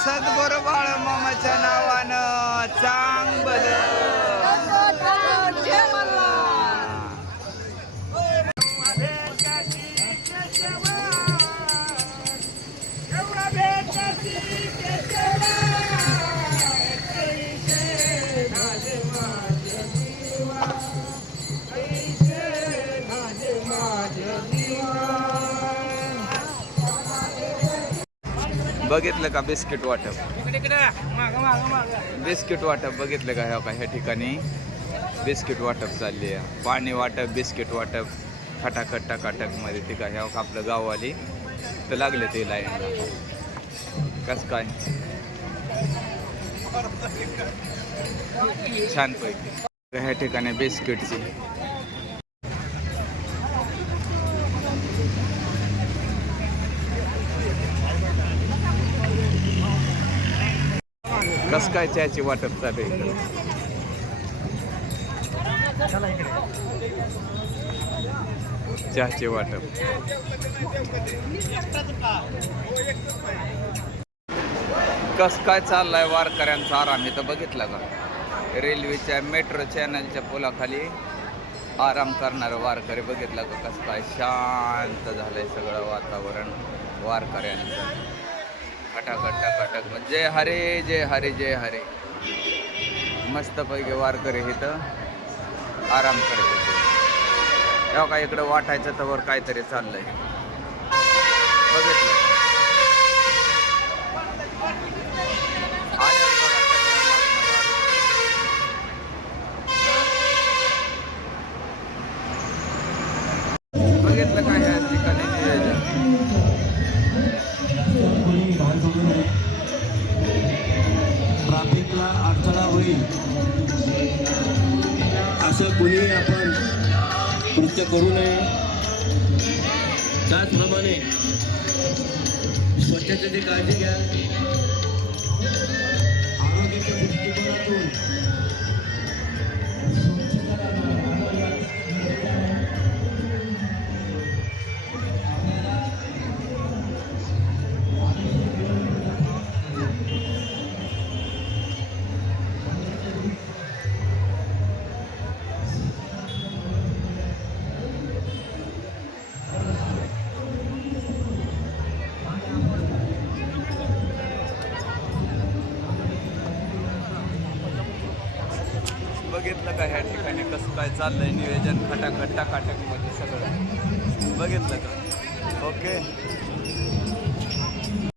सद्गुरु बाळ मामाच्या नावानं चांगलं बघितलं का बिस्किट वाटप बिस्किट वाटप बघितलं का ह्या ठिकाणी बिस्किट वाटप चालली आहे पाणी वाटप बिस्किट वाटप खटाखट टाकाटक मध्ये ती काय आपलं गाववाली तर लागले ते लाईनला कस काय छानपैकी ह्या ठिकाणी बिस्किटची कस काय चहाची वाटप चालू आहे चहाचे वाटप कस काय चाललाय वारकऱ्यांचा आराम इथं बघितला का रेल्वेच्या मेट्रो चॅनलच्या पुलाखाली आराम करणारं वारकरी बघितला का कसं काय शांत झालंय सगळं वातावरण वारकऱ्यांचं खटाखट टाकाटक जय हरे जय हरे जय हरे मस्तपैकी वारकरी इथं आराम करत होते तेव्हा काय इकडं वाटायचं तर वर काहीतरी चाललंय बघितलं बघितलं काय ह्या ठिकाणी ट्रॅफिकला अडथळा होईल असं कोणी आपण कृत्य करू नये त्याचप्रमाणे स्वच्छतेची काळजी घ्या आरोग्याच्या दृष्टिकोनातून बघितलं का ह्या ठिकाणी कसं काय चाललंय नियोजन खटाखट टाकाटक मध्ये सगळं बघितलं का ओके